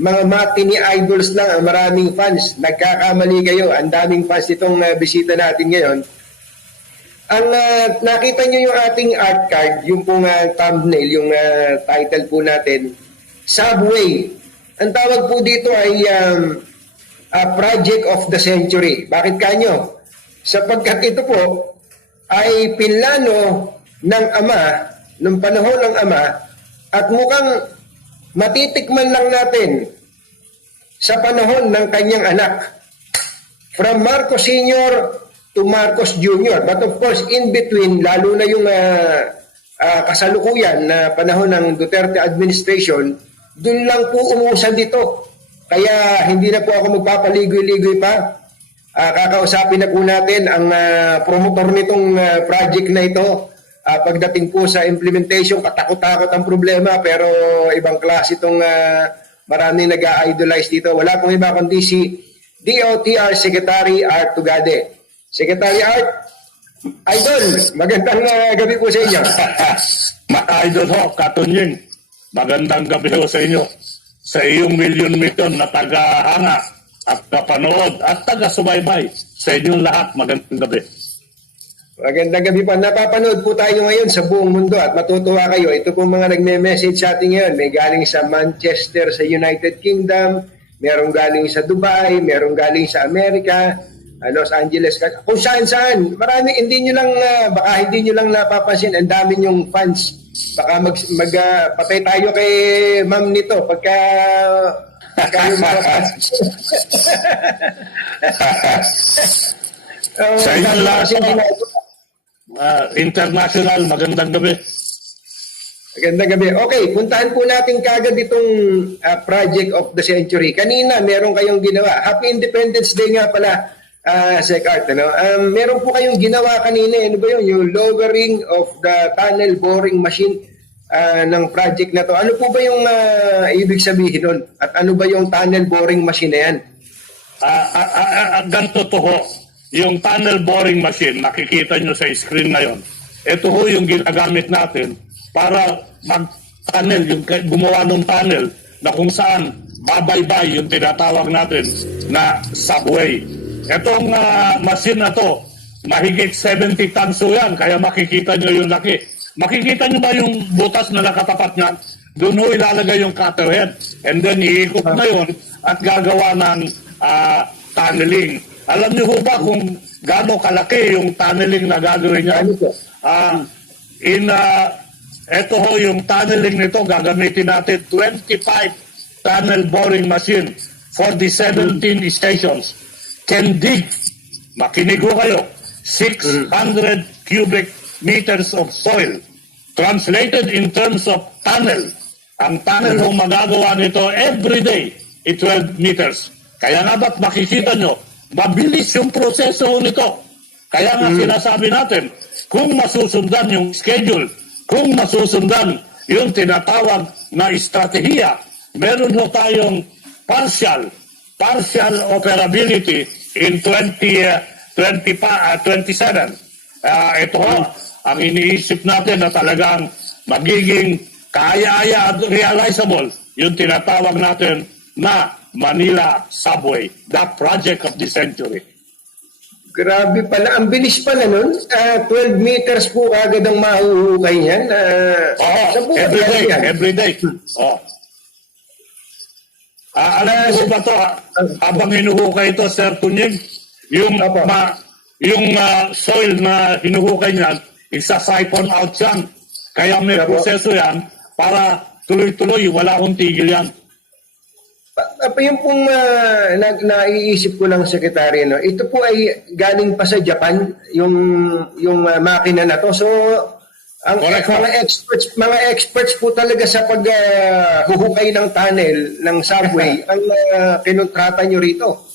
mga matinee idols lang ang maraming fans. Nagkakamali kayo. Ang daming fans itong bisita natin ngayon. Ang nakita nyo yung ating art card, yung pong thumbnail, yung title po natin, Subway. Ang tawag po dito ay Project of the Century. Bakit kanyo? Sapagkat ito po ay pinlano ng ama, nung panahon ng ama, at mukhang matitikman lang natin sa panahon ng kanyang anak. From Marcos Sr. to Marcos Jr. But of course, in between, lalo na yung kasalukuyan na panahon ng Duterte administration, dun lang po umuusan dito. Kaya hindi na po ako magpapaligoy-ligoy pa. Kakausapin na po natin ang promotor nitong project na ito. Pagdating po sa implementation, katakot-takot ang problema, pero ibang klase itong maraming nag-idolize dito. Wala pong iba kundi si DOTR Secretary Art Tugade. Secretary Art, Idol, magandang gabi po sa inyo. Idol ho, Katunying, magandang gabi ho sa inyo. Sa iyong milyon-milyon na taga-hanga at kapanood at taga-subaybay. Sa inyong lahat, magandang gabi. Magandang gabi pa. Napapanood po tayo ngayon sa buong mundo at matutuwa kayo. Ito po mga nagme-message sa atin ngayon. May galing sa Manchester sa United Kingdom, merong galing sa Dubai, merong galing sa Amerika, Los Angeles, kung saan-saan. Marami, hindi nyo lang, baka hindi nyo lang napapansin, ang dami nyong fans. Baka patay tayo kay ma'am nito pagka yung mga fans. Sa inyo lahat, international, magandang gabi. Magandang gabi. Okay, puntahan po natin kagad itong Project of the Century. Kanina, meron kayong ginawa. Happy Independence Day nga pala, Sec Art. Ano? Meron po kayong ginawa kanina. Ano ba yun? Yung lowering of the tunnel boring machine ng project na to. Ano po ba yung ibig sabihin nun? At ano ba yung tunnel boring machine na yan? Ganito to ho. Yung tunnel boring machine, nakikita nyo sa screen ngayon. Ito ho yung ginagamit natin para mag-tunnel, yung gumawa ng tunnel na kung saan babaybay yung tinatawag natin na subway. Itong machine na to, mahigit 70 tons ho yan, kaya makikita nyo yung laki. Makikita nyo ba yung butas na nakatapat niyan? Doon ho ilalagay yung cutter head. And then iikot na yun at gagawa ng tunneling. Alam niyo ho ba kung gaano kalaki yung tunneling na gagawin niya? Ito ho yung tunneling nito, gagamitin natin 25 tunnel boring machine for the 17 stations. Can dig, makinig ho kayo, 600 cubic meters of soil. Translated in terms of tunnel. Ang tunnel ho magagawa nito every day, 12 meters. Kaya nga ba't makikita nyo, mabilis yung proseso nito. Kaya nga sinasabi natin, kung masusundan yung schedule, kung masusundan yung tinatawag na estratehiya, meron ho tayong partial operability in 2027. Ito ho, ang iniisip natin na talagang magiging kaya-aya at realizable yung tinatawag natin na Manila Subway, the project of the century. Grabe pala. Ang bilis pala nun. 12 meters po agad ang mahuhukay niyan. Every day. Alam mo ba ito? Habang hinuhukay ito, Sir Tunying, yung soil na hinuhukay niyan, isa-siphon out yan. Kaya may proseso yan para tuloy-tuloy, wala akong tigil yan. Yung pong naiisip ko lang, Sekretary, no? Ito po ay galing pa sa Japan, yung makina na to. So, ang mga experts po talaga sa paghuhukay ng tunnel ng subway ang kinontrata nyo rito.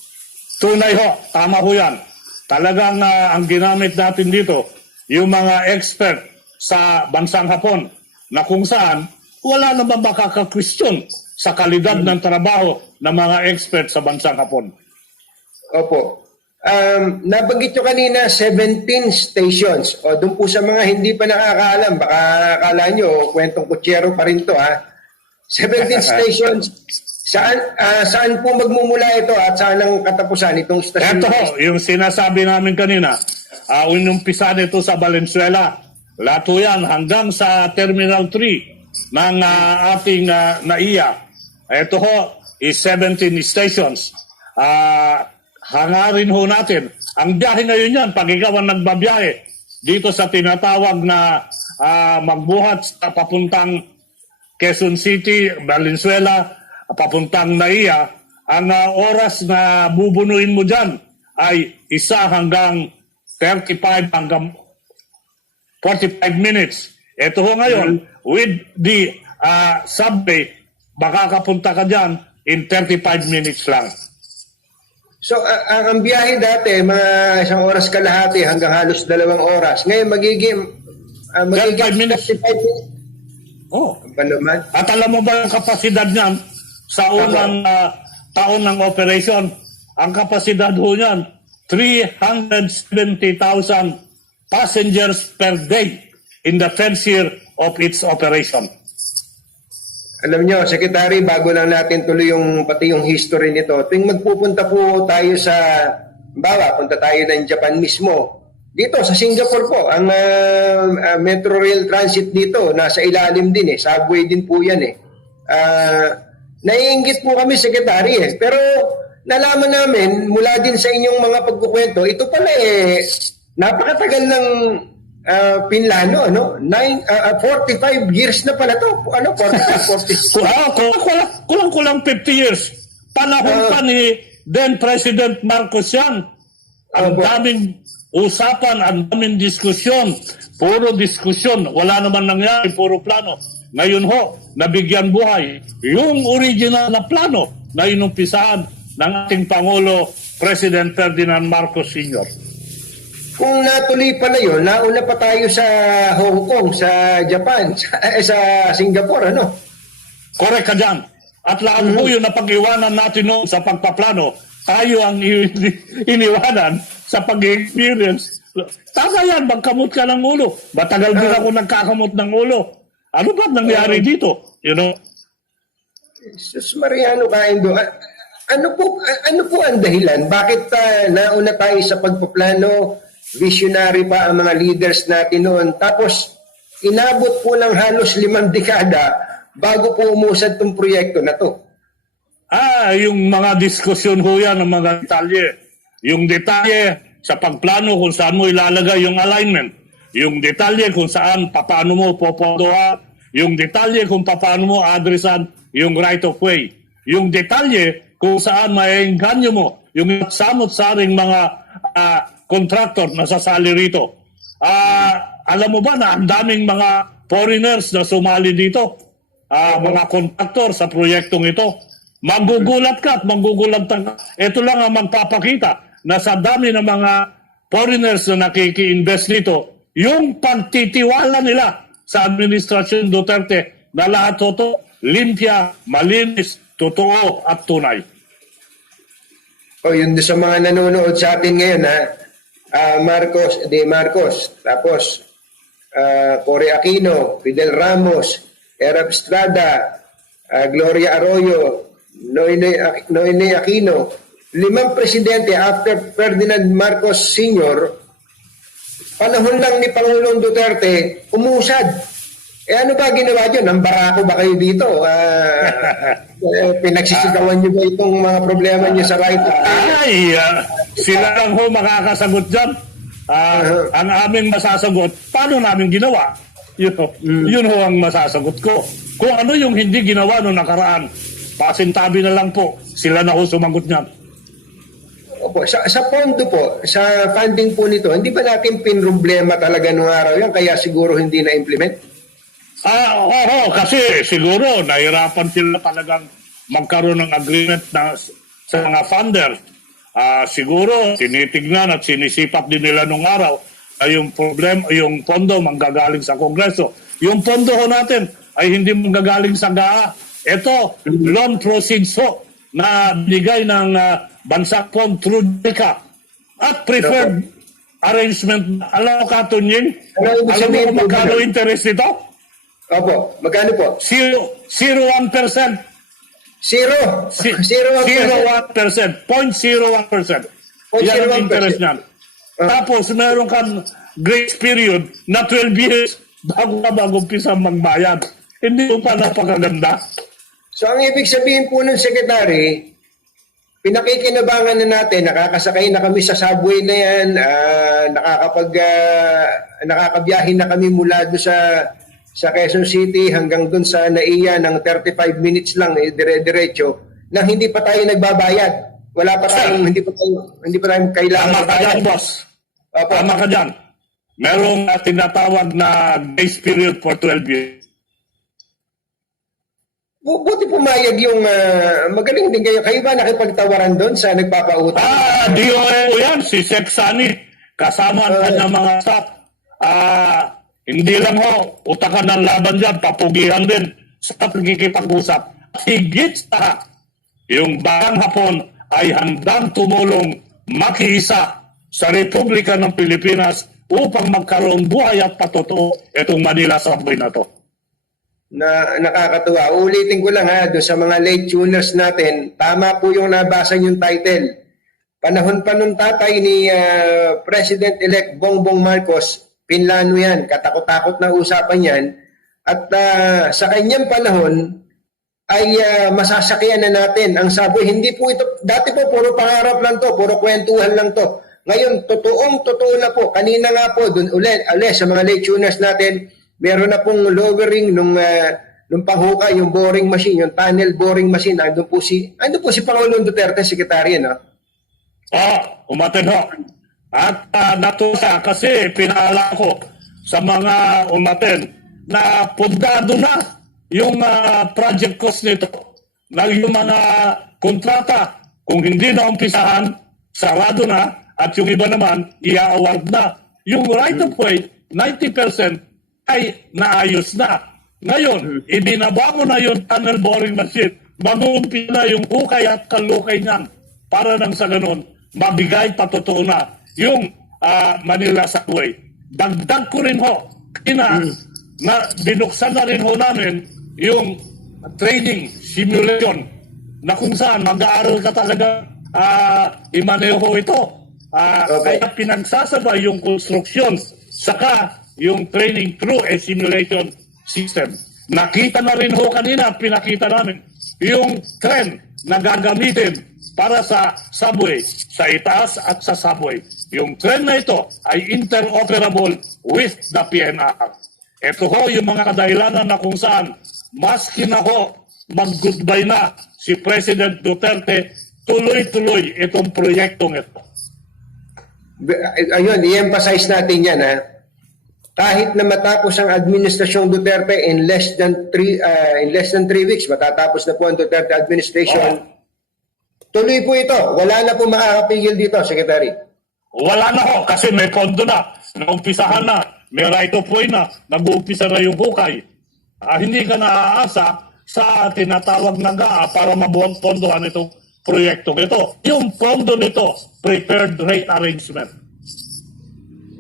Tunay ho, tama ho yan. Talagang ang ginamit natin dito, yung mga expert sa bansang Hapon, na kung saan wala naman makaka-question sa kalidad ng trabaho ng mga expert sa bansang Hapon. Opo. Nabanggit nyo kanina 17 stations. O doon po sa mga hindi pa nakakaalam, baka akala nyo kwentong kutsero pa rin to, ha? 17 stations Saan po magmumula ito at saan ang katapusan itong stasyon? Ito ho, yung sinasabi namin kanina, inumpisa nito sa Valenzuela. Lahat ho yan hanggang sa Terminal 3 ng ating NAIA. Ito ho is 17 stations. Hangarin ho natin. Ang biyahe ngayon yan, pag ikaw ang nagbabiyahe dito sa tinatawag na magbuhat sa papuntang Quezon City, Valenzuela, papuntang NAIA, ang oras na bubunuin mo dyan ay 1 hanggang 35 hanggang 45 minutes. Ito ho ngayon, with the subway, makakapunta ka dyan in 35 minutes lang. So, ang biyahe dati, mga 1 oras kalahati hanggang halos 2 oras. Ngayon, magiging 35 minutes. 35 minutes. Oh. Ba naman? At alam mo ba ang kapasidad niyan sa unang taon ng operation? Ang kapasidad ho niyan, 370,000 passengers per day in the first year of its operation. Alam nyo, Secretary, bago lang natin tuloy pati yung history nito, tuwing magpupunta po tayo sa, punta tayo ng Japan mismo. Dito sa Singapore po, ang Metro Rail Transit dito, nasa ilalim din subway din po yan Naiinggit po kami, Secretary Pero nalaman namin, mula din sa inyong mga pagkukwento, ito pala napakatagal ng pinlano, 45 years na pala to. 45, 40. Kulang 50 years. Panahon pa ni then President Marcos yan. Ang daming usapan, ang daming diskusyon. Puro diskusyon. Wala naman nangyari, puro plano. Ngayon ho, nabigyan buhay yung original na plano na inumpisahan ng ating Pangulo, President Ferdinand Marcos Sr. Kung natuloy pala yun, nauna pa tayo sa Hong Kong, sa Japan, sa Singapore, Correct ka dyan. At lahat po yun na pag-iwanan natin noon sa pagpaplano, tayo ang iniwanan sa pag-experience. Tama yan, magkamot ka ng ulo. Matagal din ako nagkakamot ng ulo. Ano ba nangyari dito? Jesus Mariano Kaindo, ano po ang dahilan? Bakit nauna tayo sa pagpaplano? Visionary pa ang mga leaders natin noon. Tapos, inabot po ng halos 5 dekada bago po umusad itong proyekto na to. Yung mga diskusyon ho yan, ng mga detalye. Yung detalye sa pagplano kung saan mo ilalagay yung alignment. Yung detalye kung saan, paano mo popondohan. Yung detalye kung paano mo addressan yung right of way. Yung detalye kung saan maiengganyo mo yung samot-saring mga contractor na sasali rito. Alam mo ba na ang daming mga foreigners na sumali dito? Mga contractor sa proyektong ito. Magugulat ka at magugulat ka. Ito lang ang magpapakita na sa dami ng mga foreigners na nakiki-invest dito, yung pagtitiwala nila sa Administrasyon Duterte na lahat ito limpya, malinis, totoo at tunay. Yun sa mga nanonood sa atin ngayon Marcos, tapos Cory Aquino, Fidel Ramos, Erab Estrada, Gloria Arroyo, Noynoy Aquino, 5 presidente after Ferdinand Marcos Sr., panahon lang ni Pangulong Duterte, umusad. Ano ba ginawa nyo? Nambarako ba kayo dito? Pinagsisigawan nyo ba itong mga problema nyo sa right? Sila lang ho makakasagot dyan. Ang aming masasagot, paano namin ginawa? Yun ho ang masasagot ko. Kung ano yung hindi ginawa noong nakaraan, pasintabi na lang po. Sila na ho sumagot niyan. Opo, sa pondo po, sa funding po nito, hindi ba natin pinroblema talaga nung araw yan, kaya siguro hindi na-implement? Kasi siguro nahirapan sila talagang magkaroon ng agreement sa mga funder. Siguro tinitignan at sinisipap din nila nung araw ay yung pondo manggagaling sa Kongreso. Yung pondo ho natin ay hindi manggagaling sa GAA. Ito, loan proceeds ho na binigay ng Bansang Fund through DECA at preferred arrangement. Alam mo ka, Tunying? Alam mo kung magkano interest ito? Opo, magkano po? 0.1%. Zero. Zero 0.01%. 0.01%. Yan ang interest niyan. Tapos meron kang grace period na 12 years bago ka mag-umpisa magbayad. Hindi mo pa napakaganda. So ang ibig sabihin po ng Secretary, pinakikinabangan na natin, nakakasakay na kami sa subway na yan, nakakabiyahin na kami mula doon sa Quezon City hanggang doon sa Naiya ng 35 minutes lang, dire-diretso, na hindi pa tayo nagbabayad. Wala pa tayong, hindi pa tayo kailangan. Tama ka dyan, boss. Tama ka dyan. Merong tinatawag na grace period for 12 years. Buti pumayag yung magaling din kayo. Kayo ba nakipagtawaran doon sa nagpapautang? DOE yan, si Sec Sani. Kasama ang kanyang mga staff. Hindi lang utakan ng laban dyan, papugihan din sa pagkikipag-usap. Higit sa yung Bakang Hapon ay handang tumulong makiisa sa Republika ng Pilipinas upang magkaroon buhay at patotoo itong Manila Subway na to. Na nakakatuwa. Ulitin ko lang doon sa mga late tuners natin, tama po yung nabasa yung title. Panahon pa nung tatay ni President-elect Bongbong Marcos, pinlano yan, katakot-takot na usapan yan. At sa kanyang panahon, ay masasakyan na natin ang subway. Hindi po ito, dati po puro pangarap lang to, puro kwentuhan lang to. Ngayon, totoo na po. Kanina nga po, dun ulit sa mga late tuners natin, meron na pong lowering nung panghukay, yung boring machine, yung tunnel boring machine. Andun po si Pangulong Duterte, Secretary, no? Umatin ho. At natusa kasi pinaalala ko sa mga umatin na pundado na yung project cost nito, na yung mga kontrata, kung hindi na umpisahan, sarado na, at yung iba naman, i-award na. Yung right of way, 90% ay naayos na. Ngayon, ibinaba mo na yung tunnel boring machine, mag-uumpisa na yung hukay at kalukay niyan, para nang sa ganun, mabigay patotoo na yung Manila Subway. Dagdag ko rin ho, na binuksan na rin ho namin yung training simulation na kung saan mag-aaral ka talaga imaneho ito. Okay. Kaya pinagsasabay yung construction saka yung training through a simulation system. Nakita na rin ho kanina, pinakita namin yung trend na gagamitin para sa subway, sa itaas at sa subway. Yung trend na ito ay interoperable with the PNR. Ito ho yung mga kadahilanan na kung saan maski na ho mag-goodbye na si President Duterte, tuloy-tuloy itong proyektong ito. Ayun, i-emphasize natin yan, kahit na matapos ang administrasyong Duterte in less than 3 weeks, matatapos na po ang Duterte administration, tuloy po ito. Wala na po makakapigil dito, Secretary. Wala na ho, kasi may pondo na. Naumpisahan na. May right of way na. Nag-uumpisa na yung hukay. Hindi ka naaasa sa tinatawag na GAA para mabuang pondohan itong proyekto ito. Yung pondo nito, prepared rate arrangement.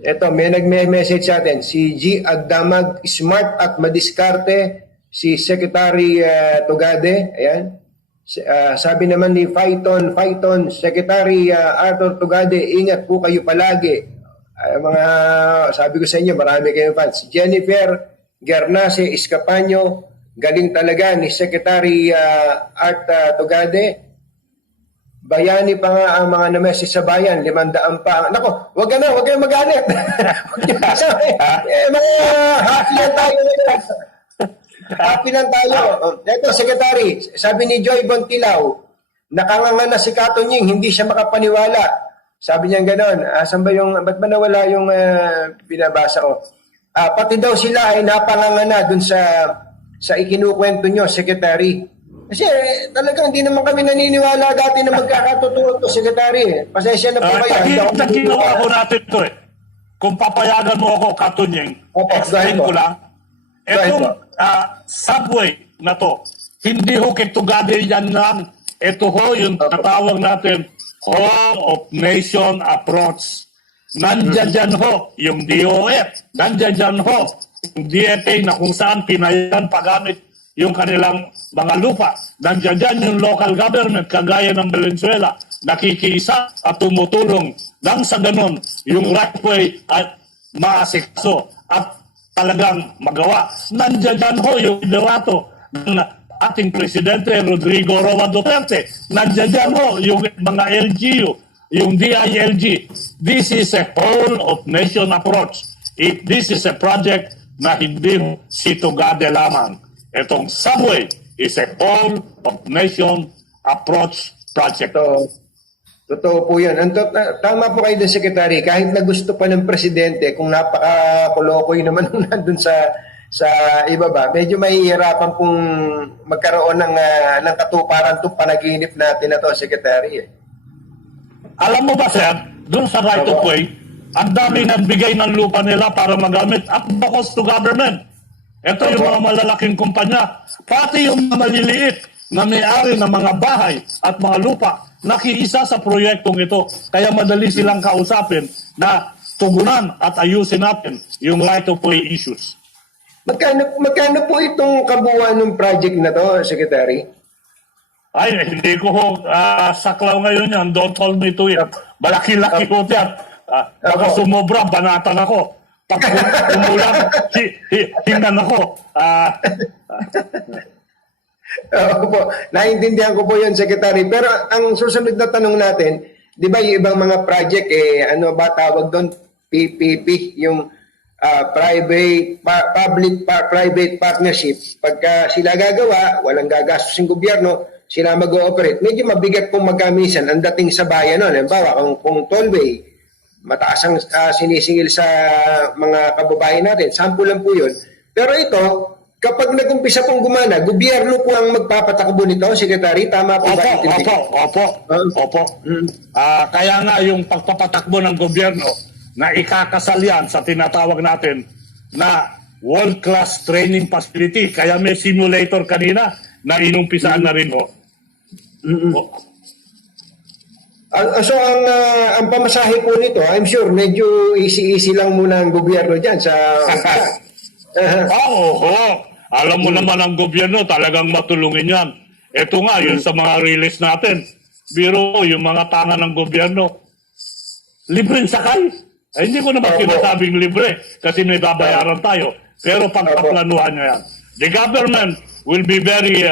Ito, may nag-message sa atin. Si G. Agdamag, smart at madiskarte. Si Secretary Tugade. Ayan. Sabi naman ni Phaeton, Secretary Arthur Tugade, ingat po kayo palagi. Sabi ko sa inyo, marami kayong fans. Jennifer Guernace Escapaño, galing talaga ni Secretary Art Tugade. Bayani pa nga ang mga na-message sa bayan, 500 pa. Nako, wag kayong magalit. Happy lang tayo. Happy lang tayo. Ito, Secretary, sabi ni Joy Bontilaw, nakanganga na si Kato Nying, hindi siya makapaniwala. Sabi niya gano'n, asan ba ba't ba nawala yung binabasa ko? Pati daw sila ay napanganga na dun sa ikinukwento nyo, Secretary. Kasi talagang hindi naman kami naniniwala dati na magkakatotoo to, Secretary. Pasensya na po kayo. Ginawa ko natin ito Kung papayagan mo ako, Katunyeng, explain ko lang. Itong subway na to, hindi ho kitugade yan lang. Ito ho yung tatawag natin Whole of Nation Approach. Nandiyan dyan ho yung DOF. Nandiyan dyan ho yung DFA na kung saan pinayagan paggamit yung kanilang mga lupa. Nandiyan dyan yung local government, kagaya ng Valenzuela, nakikiisa at tumutulong nang sa ganon yung right way at maasikaso at talagang magawa. Nandiyan dyan ho yung liderato ng ating Presidente Rodrigo Roa Duterte. Nandiyan dyan ho yung mga LGU, yung DILG. This is a whole of nation approach. This is a project na hindi si Tugade lamang. Itong subway is a whole of nation approach project. Totoo po yan. Tama po kayo din, Secretary. Kahit na gusto pa ng Presidente, kung napaka-kolokoy naman nandun sa ibaba, medyo mahihirapan pong magkaroon ng katuparan itong panaginip natin na to, Secretary. Alam mo ba, sir, doon sa right of way, ang dami nagbigay ng lupa nila para magamit at the cost to government. Ito yung mga malalaking kumpanya. Pati yung mga maliliit na may-ari ng mga bahay at mga lupa, nakiisa sa proyektong ito. Kaya madali silang kausapin na tugunan at ayusin natin yung right of way issues. Magkano po itong kabuuan ng project na to, Secretary? Ay, hindi ko saklaw ngayon yan. Don't hold me to it. Malaki-laki ko yan. Baka sumobra, banatan ako. Pag umulang, hinan ako. Opo, naintindihan ko po yun, Secretary. Pero ang susunod na tanong natin, di ba yung ibang mga project, ano ba tawag doon? PPP, yung public-private partnership. Pagka sila gagawa, walang gagastos ng gobyerno, sila mag-ooperate. Medyo mabigat pong magkamisan ang dating sa bayan nun. Halimbawa, kung tollway, mataas ang sinisingil sa mga kababayan natin. Sample lang po yun. Pero ito, kapag nag-umpisa pong gumana, gobyerno po ang magpapatakbo nito, Secretary. Tama po ba? Opo. Kaya nga yung pagpapatakbo ng gobyerno na ikakasal yan sa tinatawag natin na world-class training facility. Kaya may simulator kanina na inumpisaan na rin ho. So ang pamasahe po nito, I'm sure medyo easy lang muna ang gobyerno dyan sa Alam mo naman ang gobyerno talagang matulungin yan. Ito nga, yun sa mga release natin. Biro, yung mga tanga ng gobyerno, libreng sakay. Hindi ko naman sinasabing libre kasi may babayaran tayo. Pero pagpaplanuhan nyo yan. The government will be very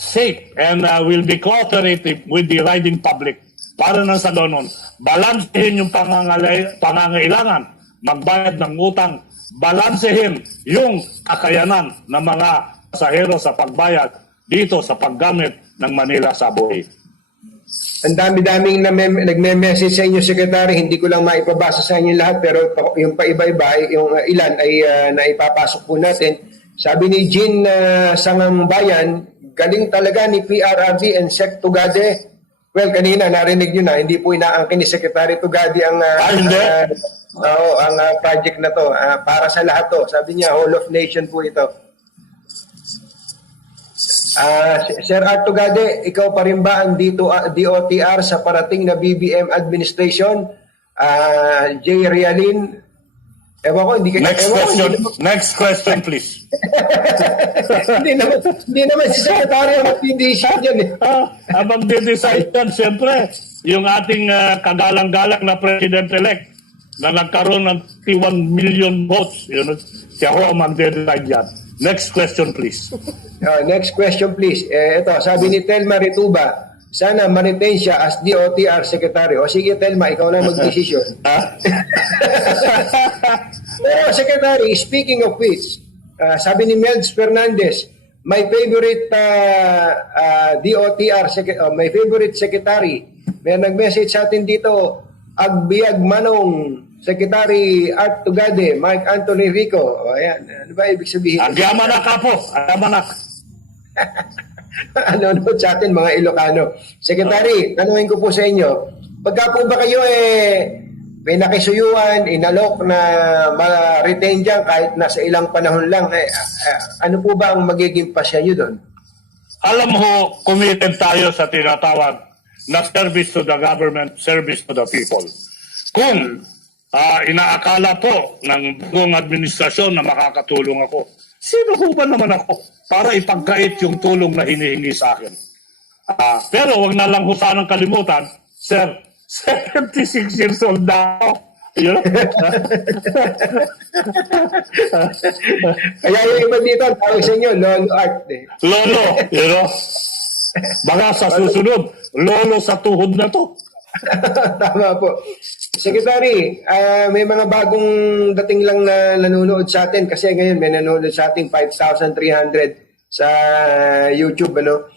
safe and will be cooperative with the riding public. Para nang sa doon, balansehin yung pangangailangan, magbayad ng utang, balansehin yung kakayanan ng mga pasahero sa pagbayad dito sa paggamit ng Manila Subway. Ang dami-daming nagme-message sa inyo, Secretary. Hindi ko lang maipabasa sa inyo lahat, pero yung paiba-iba, yung ilan ay naipapasok po natin. Sabi ni Jean Sangambayan, galing talaga ni PRRD and Sec Tugade. Well, kanina narinig nyo na, hindi po inaangkin ni Secretary Tugade ang project na to. Para sa lahat to. Sabi niya, whole of nation po ito. Sir Art Tugade, ikaw pa rin ba ang DOTR sa parating na BBM administration? J. Rialin, ewan ko, hindi ka... Next question, please. hindi naman si Secretary ang mag-decide yan. Ang mag-decide yan, siyempre, yung ating kagalang-galang na President-elect na nagkaroon ng 1 million votes, siya ho ang mag-decide yan. Next question, please. Next question, please. Ito, sabi ni Telma Rituba, sana ma-retain siya as DOTR Secretary. O sige, Telma, ikaw na mag-desisyon. Secretary, speaking of which, sabi ni Melds Fernandez, my favorite DOTR, my favorite secretary, may nag-message sa atin dito, Agbiag Manong, Secretary Art Tugade, Mike Anthony Rico. O, ayan. Ano ba ibig sabihin? Agyamanak ka po. Agyamanak. Ano sa atin, mga Ilocano. Secretary, tanungin ko po sa inyo, pagka po ba kayo may nakisuyuan, inalok na ma-retain dyan kahit nasa ilang panahon lang, ano po ba ang magiging pasya nyo doon? Alam mo, committed tayo sa tinatawag na service to the government, service to the people. Kung inaakala po ng buong administrasyon na makakatulong ako, Sino ho ba naman ako para ipagkait yung tulong na hinihingi sa akin? Pero wag na lang ho sanang kalimutan, sir, 76 years old na ako. You know? Kaya yung iba dito, ang tawag sa inyo, Lolo Art. Lolo, you know? Baka sa susunod, lolo sa tuhod na to. Tama po. Secretary, may mga bagong dating lang na nanonood sa atin kasi ngayon may nanonood sa ating 5,300 sa YouTube. Ano?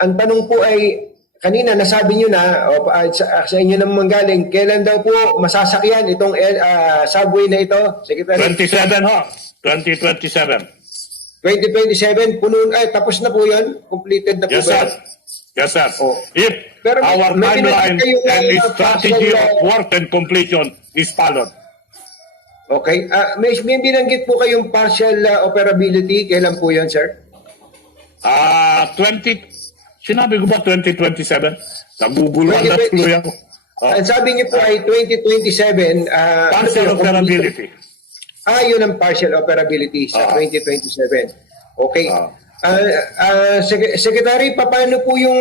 Ang tanong po ay, kanina nasabi nyo na, sa inyo naman galing, kailan daw po masasakyan itong subway na ito, Secretary? 27 ho, 2027. 2027, tapos na po yun? Completed na po Yes, ba? sir. Yes, sir. Oh. If Pero our may timeline pinag- and kayong, strategy partial, of work and completion is followed. Okay. May binanggit po kayong partial operability. Kailan po yun, sir? sinabi ko ba 2027? Naguguluhan na 2020. tuloy ako. Ang sabi niyo po ay 2027. Partial operability. Yun ang partial operability sa 2027. Okay. Secretary, paano po yung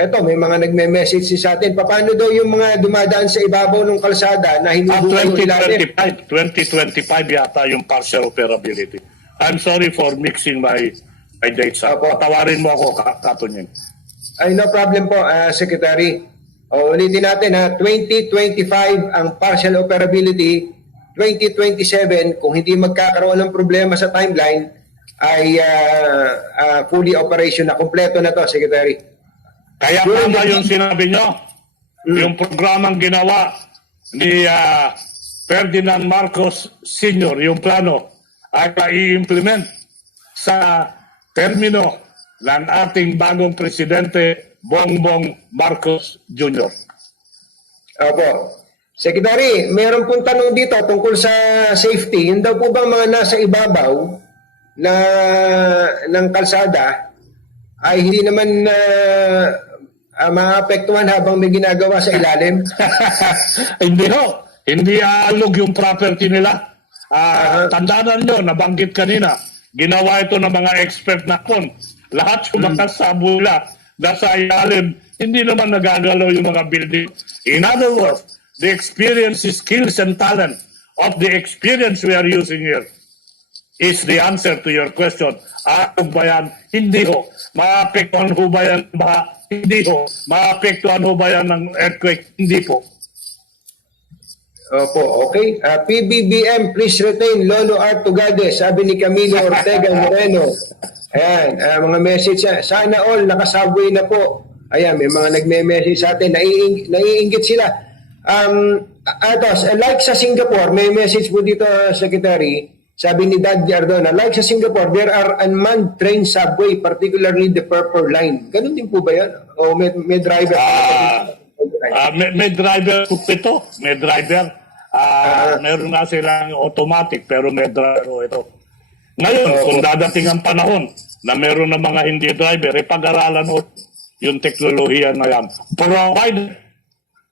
eto, may mga nagme-message sa atin. Paano daw yung mga dumadaan sa ibabaw ng kalsada na hindi po kayo ilalim? 2025 yata yung partial operability. I'm sorry for mixing my dates. Patawarin mo ako, Katunyin. Ay, no problem po, Secretary. Ulitin natin, 2025 ang partial operability. 2027, kung hindi magkakaroon ng problema sa timeline, ay fully operation na. Kompleto na to, Secretary. Kaya tama yung sinabi nyo, yung programang ginawa ni Ferdinand Marcos Sr., yung plano, ay i-implement sa termino ng ating bagong presidente, Bongbong Marcos Jr. Opo. Secretary, mayroon pong tanong dito tungkol sa safety. Yun daw po bang mga nasa ibabaw ng kalsada ay hindi naman maapektuhan habang may ginagawa sa ilalim? Hindi ho. Hindi aalog yung property nila. Tandaan nyo, nabanggit kanina, ginawa ito ng mga expert na kon. Lahat yung mga sabula nasa ilalim, hindi naman nagagalaw yung mga building. In other words, the experience, skills, and talent of the experience we are using here is the answer to your question. Aalog ba yan? Hindi ho. Maapektuhan ho ba yan? Hindi ho. Maapektuhan ho ba yan ng earthquake? Hindi po. Opo, okay. PBBM, please retain Lolo Art Tugade, sabi ni Camilo Ortega Moreno. Ayan, mga message. Sana all nakasubway na po. Ayan, may mga nagme-message sa atin. Naiinggit sila. Like sa Singapore, may message po dito, Secretary. Sabi ni Daddy Ardona, like sa Singapore, there are unmanned train subway, particularly the Purple Line. Ganun din po ba yan? O may driver? May driver po ito. May driver. Meron na silang automatic, pero may driver ito. Ngayon, kung dadating ang panahon na meron na mga hindi driver, pag-aralan mo yung teknolohiya na yan. Provide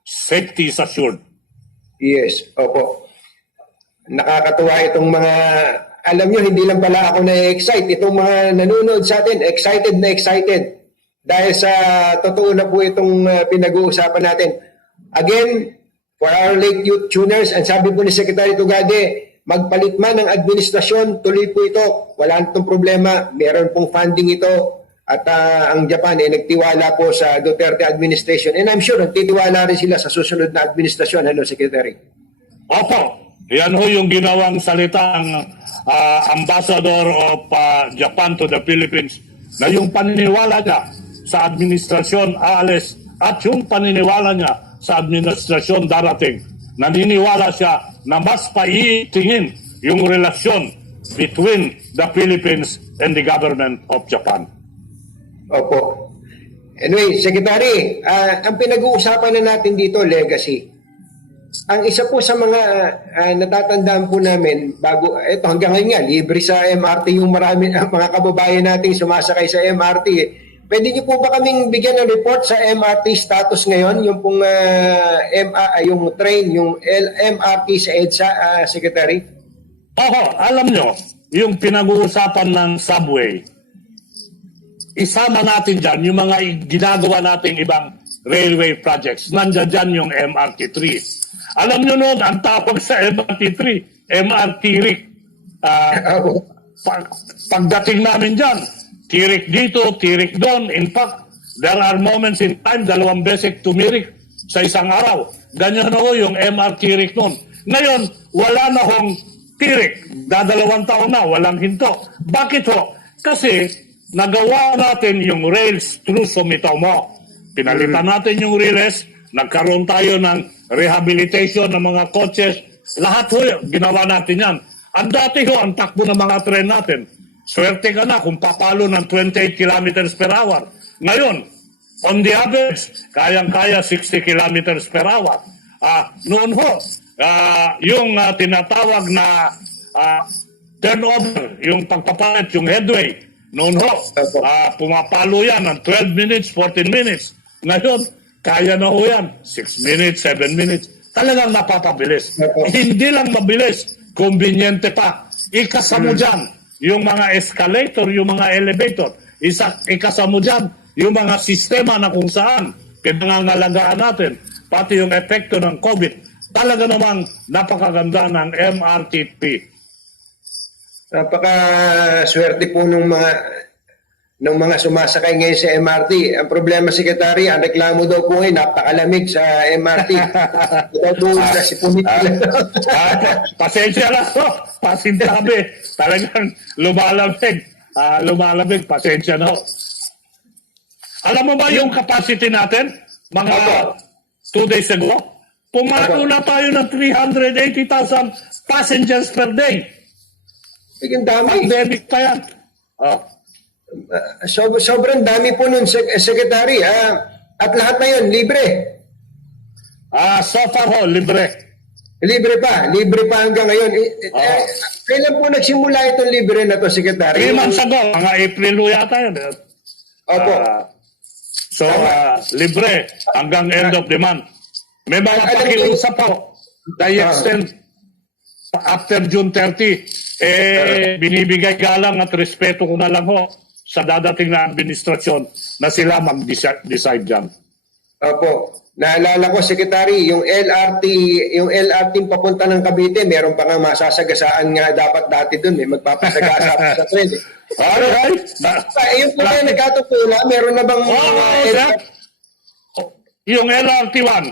safety is assured. Yes, opo. Nakakatuwa itong mga, alam nyo, hindi lang pala ako na-excite. Itong mga nanonood sa atin, excited na excited. Dahil sa totoo na po itong pinag-uusapan natin. Again, for our late youth tuners, ang sabi po ni Secretary Tugade, magpalit man ng administrasyon, tuloy po ito. Wala itong problema. Meron pong funding ito. At ang Japan ay nagtiwala po sa Duterte administration. And I'm sure nagtitiwala rin sila sa susunod na administrasyon. Hello, Secretary. Opo. Yan ho yung ginawang salita ng Ambassador of Japan to the Philippines na yung paniniwala niya sa administrasyon aalis at yung paniniwala niya sa administrasyon darating. Naniniwala siya na mas paitingin yung relasyon between the Philippines and the government of Japan. Opo. Anyway, Secretary, ang pinag-uusapan na natin dito, legacy. Ang isa po sa mga natatandaan po namin, bago, ito hanggang ngayon nga, libre sa MRT yung marami mga kababayan nating sumasakay sa MRT. Pwede niyo po ba kaming bigyan ng report sa MRT status ngayon? Yung pong yung train, yung MRT sa EDSA, Secretary? Oo, alam nyo, yung pinag-uusapan ng subway, isama natin dyan yung mga ginagawa nating ibang railway projects. Nandiyan dyan yung MRT3. Alam nyo noon, ang tawag sa MRT3, MRT Rick. Pagdating namin dyan, tirik dito, tirik doon. In fact, there are moments in time, 2 beses tumirik sa isang araw. Ganyan na ho yung MRT Rick noon. Ngayon, wala na hong tirik. 2 taon na, walang hinto. Bakit ho? Kasi nagawa natin yung rails through Sumitomo. Pinalitan natin yung rails, nagkaroon tayo ng rehabilitation ng mga coaches. Lahat ho, ginawa natin yan. Ang dati ho, ang takbo ng mga tren natin, swerte ka na kung papalo ng 28 kilometers per hour. Ngayon, on the average, kayang-kaya 60 kilometers per hour. Noon ho, yung tinatawag na turnover, yung pagpapalit, yung headway, noon ho, pumapalo yan ng 12 minutes, 14 minutes. Ngayon, kaya na ho yan, 6 minutes, 7 minutes. Talagang napapabilis. Hindi lang mabilis, konbinyente pa. Ikasamo dyan, yung mga escalator, yung mga elevator. Ikasamo dyan, yung mga sistema na kung saan pinangangalagaan natin, pati yung epekto ng COVID. Talaga namang napakaganda ng MRTP. Napaka-swerte po nung mga sumasakay ngayon sa MRT. Ang problema, Secretary, ang reklamo daw po ngayon, napakalamig sa MRT. Ito po na si Punit. Pasensya na po. Pasintabi. Talagang lumalamig. Lumalamig. Pasensya na po. Alam mo ba yung capacity natin? Mga 2 days ago? Pumato na tayo ng 380,000 passengers per day. Ang dami. Pandemic pa yan. Sobrang dami po nun, Secretary. At lahat na yun, libre. So far ho, libre. Libre pa hanggang ngayon. Kailan po nagsimula itong libre na to, Secretary? 3 months ago, mga April ho yata yun. Opo. Libre hanggang end of the month. May mga pakiusap po. I-extend after June 30. Binibigay galang at respeto ko na lang ho sa dadating na administrasyon na sila mag-decide dyan. Opo. Naalala ko, Secretary, yung LRT papunta ng Cavite, meron pa nga masasagasaan nga dapat dati dun. Magpapasagasa sa tren. Alright. Yung po na nagkatutula, meron na bang... Yung LRT1,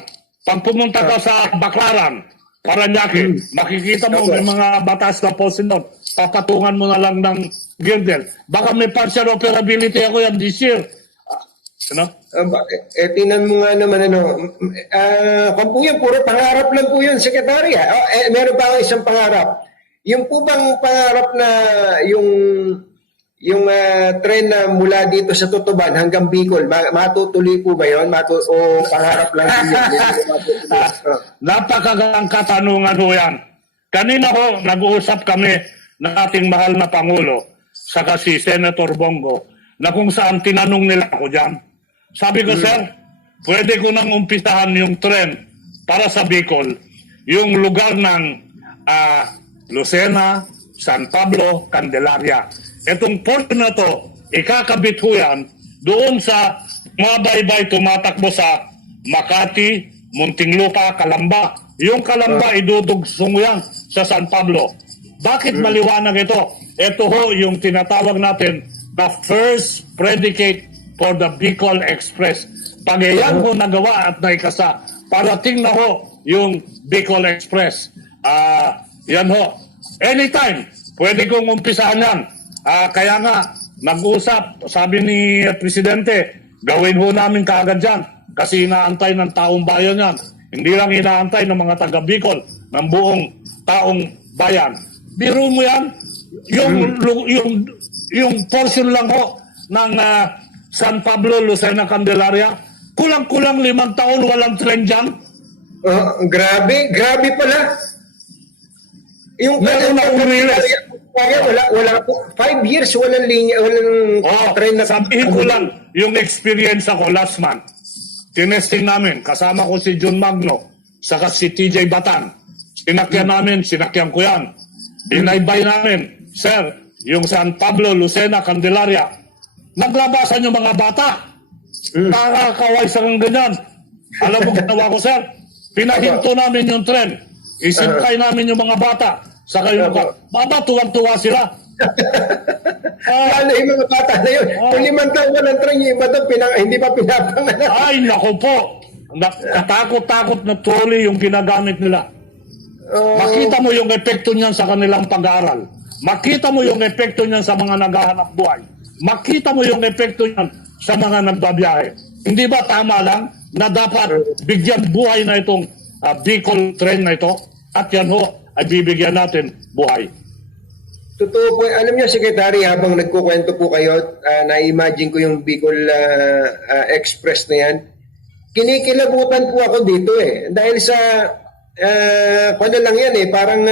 pag pumunta ka sa Baclaran, Paranaque, makikita mo may mga batas na po doon. Papatungan mo na lang ng girdle. Baka may partial operability ako yan this year. Tinan mo nga naman, kung po yun, puro pangarap lang po yun, Secretary. Meron pa akong isang pangarap. Yung po bang pangarap na yung tren na mula dito sa Tutuban hanggang Bicol, matutuloy po ba yun? O pangarap lang po yun? Napakagandang katanungan ho yan. Kanina ho, nag-uusap kami ng ating mahal na Pangulo, saka si Senator Bongo, na kung saan tinanong nila ako dyan. Sabi ko, sir, pwede ko nang umpisahan yung tren para sa Bicol, yung lugar ng Lucena, San Pablo, Candelaria. Itong portion na to, ikakabit ho yan doon sa mabaybay tumatakbo sa Makati, Muntinlupa, Calamba. Yung Calamba, idudugsong yan sa San Pablo. Bakit maliwanag ito? Ito ho yung tinatawag natin the first predicate for the Bicol Express. Pag yan ho nagawa at naikasa, parating na ho yung Bicol Express. Yan ho. Anytime, pwede kong umpisahan yan. Kaya nga, nag-usap, sabi ni Presidente, gawin ho namin kaagad yan. Kasi inaantay ng taong bayan yan. Hindi lang inaantay ng mga taga-Bicol, ng buong taong bayan. Biro mo yan, yung portion lang ho ng San Pablo, Lucena, Candelaria, kulang-kulang 5 taon, walang tren dyan. Grabe pala. Yung meron na umilis. Wala po. 5 years, walang linya, walang tren na. Sabihin ko lang, yung experience ako last month, tinesting namin, kasama ko si John Magno, saka si TJ Batan. Sinakyan namin, sinakyan ko yan. Binaybay namin, sir, yung San Pablo, Lucena, Candelaria. Naglabasan yung mga bata. Nakakaway sa ganyan. Alam mo ginawa ko, sir? Pinahinto namin yung tren. Isinkay namin yung mga bata. Sa kayo baba, tuwang-tuwa sila. Lalo yung mga bata na yun. Kung 5 taon ka ng tren, yung iba doon, hindi pa pinapanganak. Ay, naku po. Katakot-takot na trolley yung ginagamit nila. Makita mo yung epekto niyan sa kanilang pag-aaral. Makita mo yung epekto niyan sa mga naghahanap buhay. Makita mo yung epekto niyan sa mga nagbabiyahe. Hindi ba tama lang na dapat bigyan buhay na itong Bicol train na ito? At yan ho, ay bibigyan natin buhay. Totoo po. Alam niyo, Secretary, habang nagkukwento po kayo, na-imagine ko yung Bicol Express na yan. Kinikilabutan po ako dito eh. Dahil sa, ano lang yan eh, parang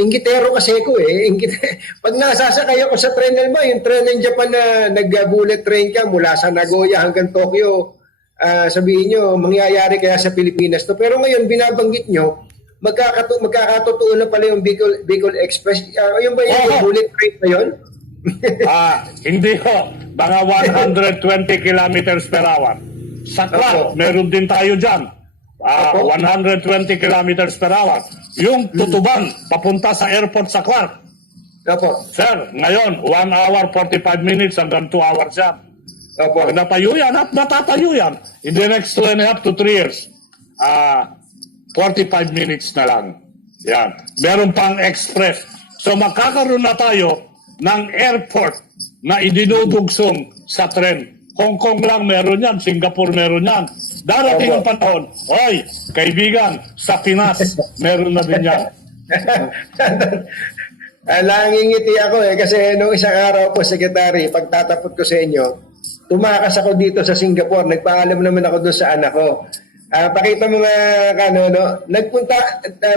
inggitero kasi ako eh. Pag nasasakay ako sa tren, yung tren ng Japan na nag-bullet train ka mula sa Nagoya hanggang Tokyo, sabihin nyo, mangyayari kaya sa Pilipinas to. Pero ngayon, binabanggit nyo, magkakatotoo na pala yung Bicol Express. Yung ba yung bullet train na yun? Hindi ho. Mga 120 kilometers per hour. Sa Clark, meron din tayo dyan. 120 kilometers per hour. Yung Tutuban, papunta sa airport sa Clark. Opo. Sir, ngayon, 1 hour 45 minutes hanggang 2 hours yan. Opo. Pag natayo yan at natatayo yan, in the next 2.5 to 3 years, 45 minutes na lang. Yan. Meron pang express. So magkakaroon na tayo ng airport na idinudugsong sa tren. Hong Kong lang meron yan, Singapore meron yan. Darating ang panahon, oy, kaibigan, sa Pinas, meron na din yan. Nangingiti ako eh, kasi nung isang araw po, Secretary, pagtatapot ko sa inyo, tumakas ako dito sa Singapore, nagpaalam naman ako doon sa anak ko. Pakita mo nga,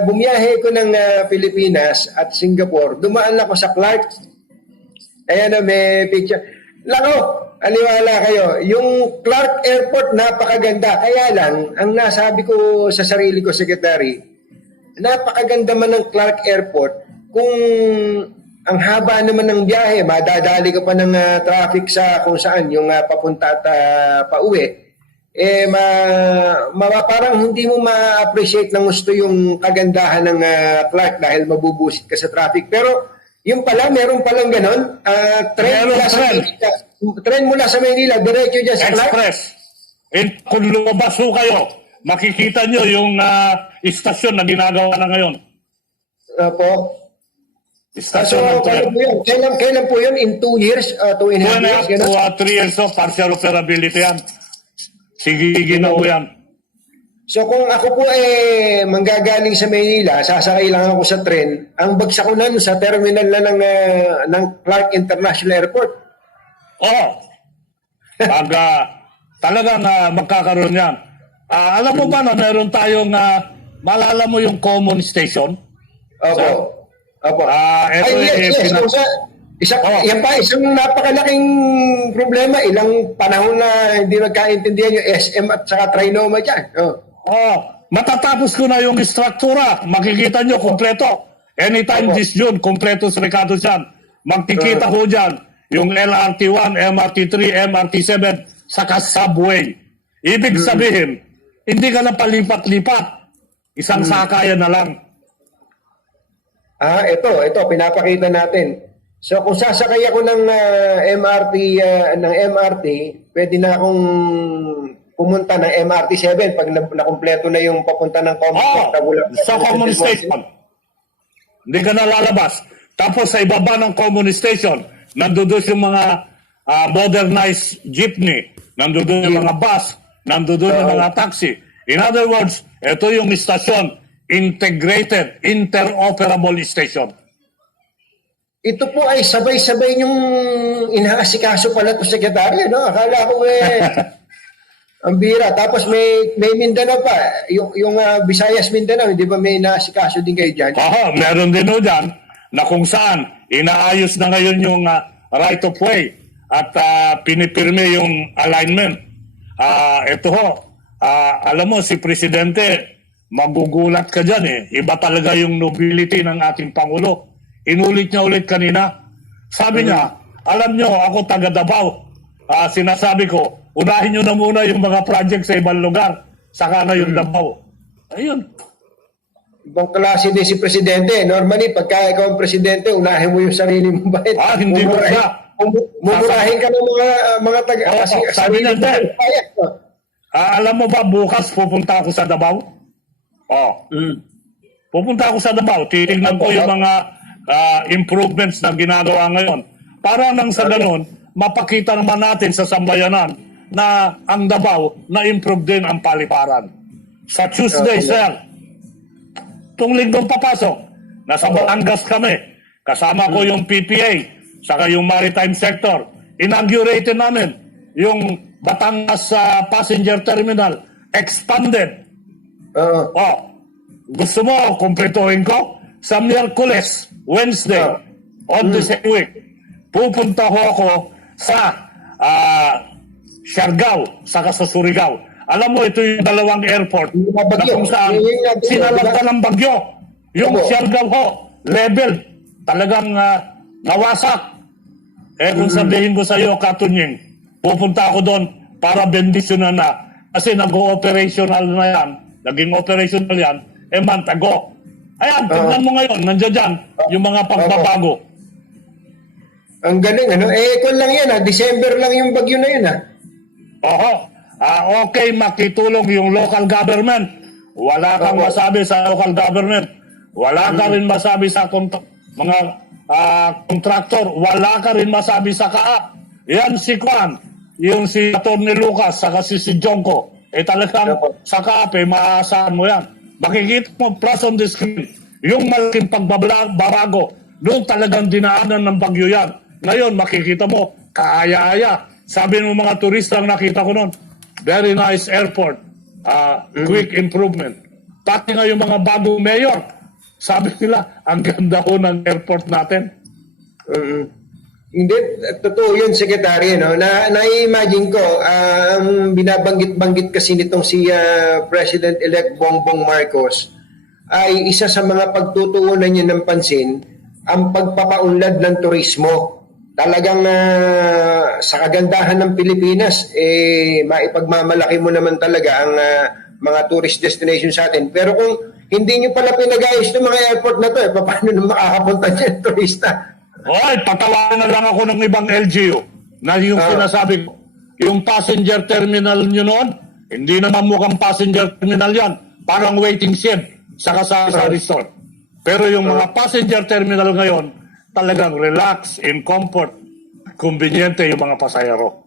bumiyahe ko ng Pilipinas at Singapore, dumaan ako sa Clark. Ayan na, may picture. Lako, aniwala kayo, yung Clark Airport napakaganda. Kaya lang, ang nasabi ko sa sarili ko, Secretary, napakaganda man ng Clark Airport kung ang haba naman ng biyahe, madadali ka pa ng traffic sa kung saan, yung papunta at pauwi, parang hindi mo ma-appreciate ng gusto yung kagandahan ng Clark dahil mabubusit ka sa traffic. Pero yung pala, meron palang ganon. Tren mula sa Maynila, diretso dyan sa Clark. Express. Kung lumabas ho kayo, makikita nyo yung istasyon na ginagawa na ngayon. Opo. Istasyon ng tren. Kailan po yun? In 2 years? 2.5 years? 2.5 to 3 years of partial operability yan. Sige na ho yan. So kung ako po manggagaling sa Maynila, sasakay lang ako sa tren, ang bagsak ko nun sa terminal na ng Clark International Airport. Oo. Pag talagang magkakaroon yan. Alam mo ba na meron tayong, malala mo yung common station? Opo. Opo. Yan pa, isang napakalaking problema. Ilang panahon na hindi magkaintindihan yung SM at saka Trinoma dyan. Matatapos ko na yung struktura. Makikita nyo, kompleto. Anytime this June, kompleto sa Ricardo dyan. Magkikita ko dyan yung LRT1, MRT3, MRT7, saka subway. Ibig sabihin, hindi ka na palipat-lipat. Isang sakayan na lang. Ito, pinapakita natin. So kung sasakay ako ng MRT, pwede na akong pumunta ng MRT7 pag nakumpleto na yung papunta ng sa common station. Hindi ka na lalabas. Tapos sa ibaba ng common station, nandoon yung mga modernized jeepney, nandoon yung mga bus, nandoon yung mga taxi. In other words, ito yung station, integrated, interoperable station. Ito po ay sabay-sabay yung inaasikaso pala to, Secretary, no? Akala ko ang bira. Tapos may Mindanao pa. Yung Visayas Mindanao, hindi ba may inaasikaso din kayo dyan? Meron din o dyan na kung saan inaayos na ngayon yung right of way at pinipirme yung alignment. Ito ho, alam mo si Presidente magugulat ka dyan eh. Iba talaga yung nobility ng ating Pangulo. Inulit niya ulit kanina. Sabi niya, alam nyo, ako taga Davao. Sinasabi ko, unahin nyo na muna yung mga project sa ibang lugar. Saka na yung Davao. Ayun. Ibang klase din si Presidente. Normally, pagka ikaw ang Presidente, unahin mo yung sarili mo ba? Hindi mo siya. Mumurahin ka ng mga taga... Sabi niya din. Alam mo ba, bukas pupunta ako sa Davao? Pupunta ako sa Davao. Titignan ko yung mga improvements na ginagawa ngayon. Para nang sa ganun, mapakita naman natin sa sambayanan na ang Davao na-improve din ang paliparan. Sa Tuesday, sir, itong linggong papasok, nasa Batangas kami. Kasama ko yung PPA, saka yung maritime sector. Inaugurated namin yung Batangas Passenger Terminal. Expanded. Gusto mo, kumpletuhin ko? Sa Miyerkules, Wednesday, on the same week, pupunta ho ako sa Siargao, saka sa Surigao. Alam mo, ito yung dalawang airport na kung saan sinalagta ng bagyo. Yung Siargao ho, level, talagang nawasak. Kung sabihin ko sa iyo, Katunying, pupunta ako doon para bendisyonan na. Kasi nag-operational na yan, naging operational yan, month ago. Ayan, tignan mo ngayon, nandiyan dyan, yung mga pagbabago. Ang galing, ano? Kung lang yan, December lang yung bagyo na yun, Okay, makitulong yung local government. Wala kang masabi sa local government. Wala ka rin masabi sa mga kontraktor. Wala ka rin masabi sa kaap. Yan si Kwan, yung si Atty. Lucas, saka si Jonko. Talagang sa kaap, maaasahan mo yan. Makikita mo, plus on the screen, yung malaking pagbabago, doon talagang dinaanan ng bagyo yan. Ngayon, makikita mo, kaaya-aya. Sabi ng mga turista ang nakita ko noon, very nice airport, quick improvement. Pati nga yung mga bagong mayor, sabi nila, ang ganda ko ng airport natin. Hindi, totoo yun, Secretary. No? Na-imagine ko, ang binabanggit-banggit kasi nitong si President-elect Bongbong Marcos ay isa sa mga pagtutuunan niya ng pansin ang pagpapaunlad ng turismo. Talagang sa kagandahan ng Pilipinas, maipagmamalaki mo naman talaga ang mga tourist destination sa atin. Pero kung hindi nyo pala pinag-ayos ng mga airport na to, paano na makakapunta dyan turista? Patawanan na lang ako ng ibang LGU na yung sinasabi ko. Yung passenger terminal nyo noon, hindi naman mukhang passenger terminal yan. Parang waiting shed sa resort. Pero yung mga passenger terminal ngayon, talagang relax, in comfort, kumbinyente yung mga pasahero.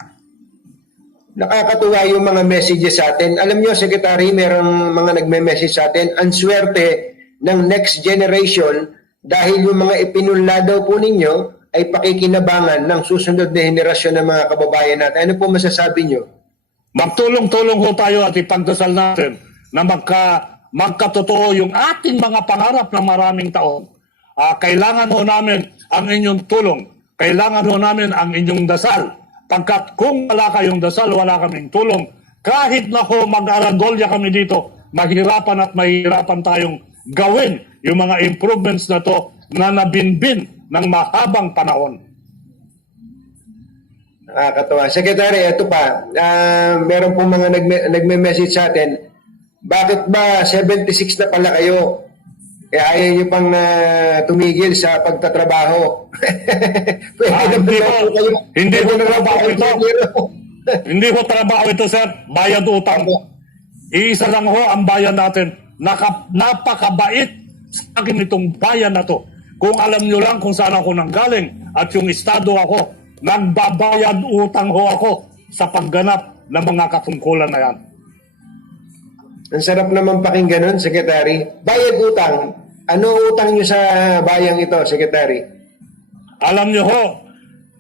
Nakakatuwa yung mga messages sa atin. Alam nyo, Secretary, merong mga nagme-message sa atin, ang swerte ng next generation dahil yung mga ipinunla daw po ninyo ay pakikinabangan ng susunod na henerasyon ng mga kababayan natin. Ano po masasabi nyo? Magtulong-tulong ho tayo at ipagdasal natin na magkatotoo yung ating mga pangarap na maraming taon. Kailangan ho namin ang inyong tulong. Kailangan ho namin ang inyong dasal. Pagkat kung wala kayong dasal, wala kaming tulong. Kahit na ho mag-aragolya kami dito, mahirapan at mahirapan tayong gawin yung mga improvements na to na nabinbin ng mahabang panahon. Nakakatawa. Secretary, ito pa. Meron po mga nagme-message sa atin. Bakit ba 76 na pala kayo? Ayaw nyo pang tumigil sa pagtatrabaho. Hindi ko trabaho ito. Hindi ko trabaho ito, sir. Bayad utang. Iisa lang ho ang bayan natin. Napakabait sa akin itong bayan na to. Kung alam nyo lang kung saan ako nanggaling at yung estado ako, nagbabayad utang ho ako sa pagganap ng mga katungkulan na yan. Ang sarap naman pakinggan nun, Secretary. Bayad utang. Ano utang nyo sa bayang ito, Secretary? Alam nyo ho,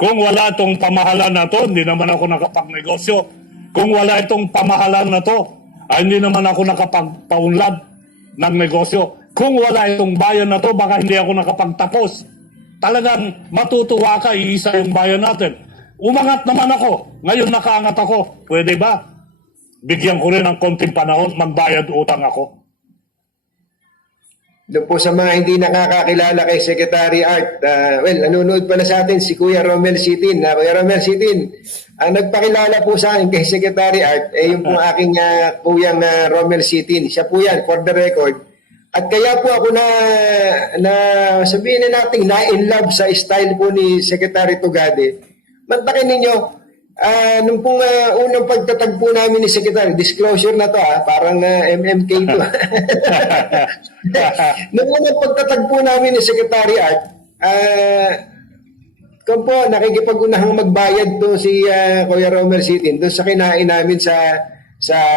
kung wala itong pamahalan na to, hindi naman ako nakapagnegosyo. Kung wala itong pamahalan na to, hindi naman ako nakapagpaunlad ng negosyo. Kung wala itong bayan na to, baka hindi ako nakapagtapos. Talagang matutuwa ka, iisa yung bayan natin. Umangat naman ako. Ngayon nakaangat ako. Pwede ba? Bigyan ko rin ng konting panahon, magbayad utang ako. Doon po sa mga hindi nakakakilala kay Secretary Art, well, nanonood pala sa atin si Kuya Romel Sitin. Kuya Romel Sitin, ang nagpakilala po sa akin kay Secretary Art, yung po aking kuyang Romel Sitin. Siya po yan, for the record. At kaya po ako na sabihin na natin, na-in love sa style po ni Secretary Tugade. Mantakin ninyo, nung pong unang pagtatagpo namin ni Secretary, disclosure na to parang MMK to. Nung unang pagtatagpo namin ni Secretary Art, kung po, nakikipag-unahang magbayad to si Kuya Romer Sitin doon sa kinain namin sa